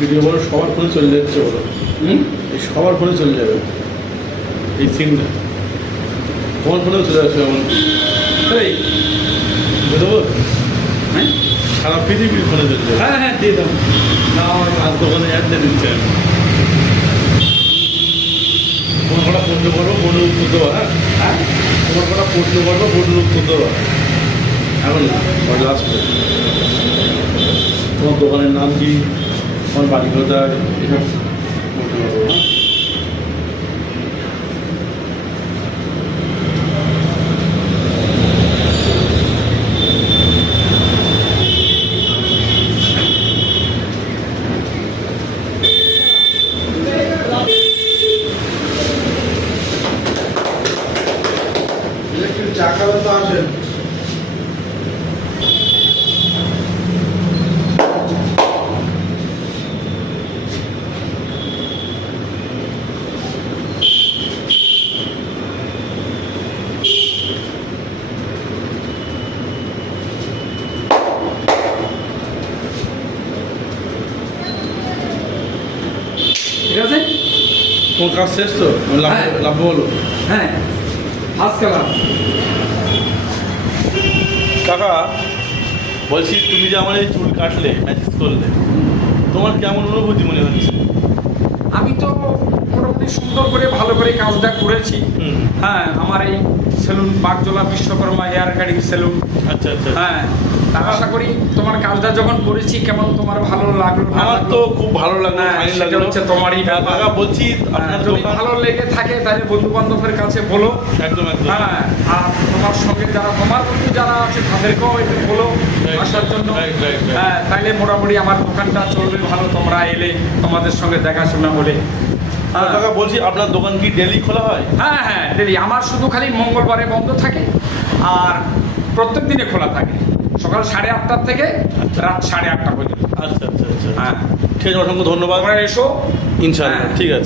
Video বলো, সবার ফোনে চলে যাচ্ছে বলো। এই সবার ফোনে চলে যাবে এই সিমটা, তোমার ফোনেও চলে আসবে এমন। এই বুঝতে হ্যাঁ সারা পৃথিবীর ফোনে চলে যাবে। হ্যাঁ হ্যাঁ দিয়ে দাও। না আমার আর দোকানে অ্যাড দিয়ে দিচ্ছে আমি। তোমার কটা প্রশ্ন করবো, বোনের উত্তর দেবো। হ্যাঁ হ্যাঁ তোমার কটা প্রশ্ন করবো, বোনের উত্তর দেবো। এখন লাস্টে তোমার দোকানের নাম কি, তোমার বাড়ি কোথায়, এসব বলতে পারবো। হ্যাঁ ইলেকট্রিক চাকা তো আসেন। ঠিক আছে। তোমার কাজ শেষ তো? লাভ হ্যাঁ। লাভ বলো। হ্যাঁ আজকাল কাকা বলছি, তুমি যে আমার এই চুল কাটলে, ম্যাজিক করলে, তোমার কেমন অনুভূতি মনে হচ্ছে? আমি তো মোটামুটি সুন্দর করে ভালো করে কাজটা করেছি। হ্যাঁ আমার এই salon Bagjola Vishwakarma hair cutting salon. আচ্ছা আচ্ছা। হ্যাঁ তা আশা করি তোমার কাজটা যখন করেছি কেমন তোমার ভালো লাগলো না আমার লাগলো? তো খুব ভালো লাগলো, হ্যাঁ, ফাইন সেটা লাগলো। হচ্ছে তোমারই ব্যাপার। কাকা বলছি আপনার যদি দোকান ভালো লেগে থাকে তাহলে বন্ধু বান্ধবের কাছে বলো। একদম একদম। হ্যাঁ আর তোমার সঙ্গে যারা তোমার বন্ধু যারা আছে তাদেরকেও একটু বলো Right, আসার জন্য। right, right, right. হ্যাঁ তাইলে মোটামুটি আমার দোকানটা চলবে ভালো, তোমরা এলে তোমাদের সঙ্গে দেখাশোনা হলে। হ্যাঁ কাকা বলছি, আপনার দোকান কি ডেলি খোলা হয়? হ্যাঁ হ্যাঁ ডেলি আমার শুধু খালি মঙ্গলবারে বন্ধ থাকে আর প্রত্যেক দিনে খোলা থাকে সকাল 8:30 থেকে রাত 8:30 পর্যন্ত। আচ্ছা আচ্ছা আচ্ছা। হ্যাঁ ঠিক আছে, অসংখ্য ধন্যবাদ। তোমরা এসো। ইনশাআল্লাহ হ্যাঁ। ঠিক আছে।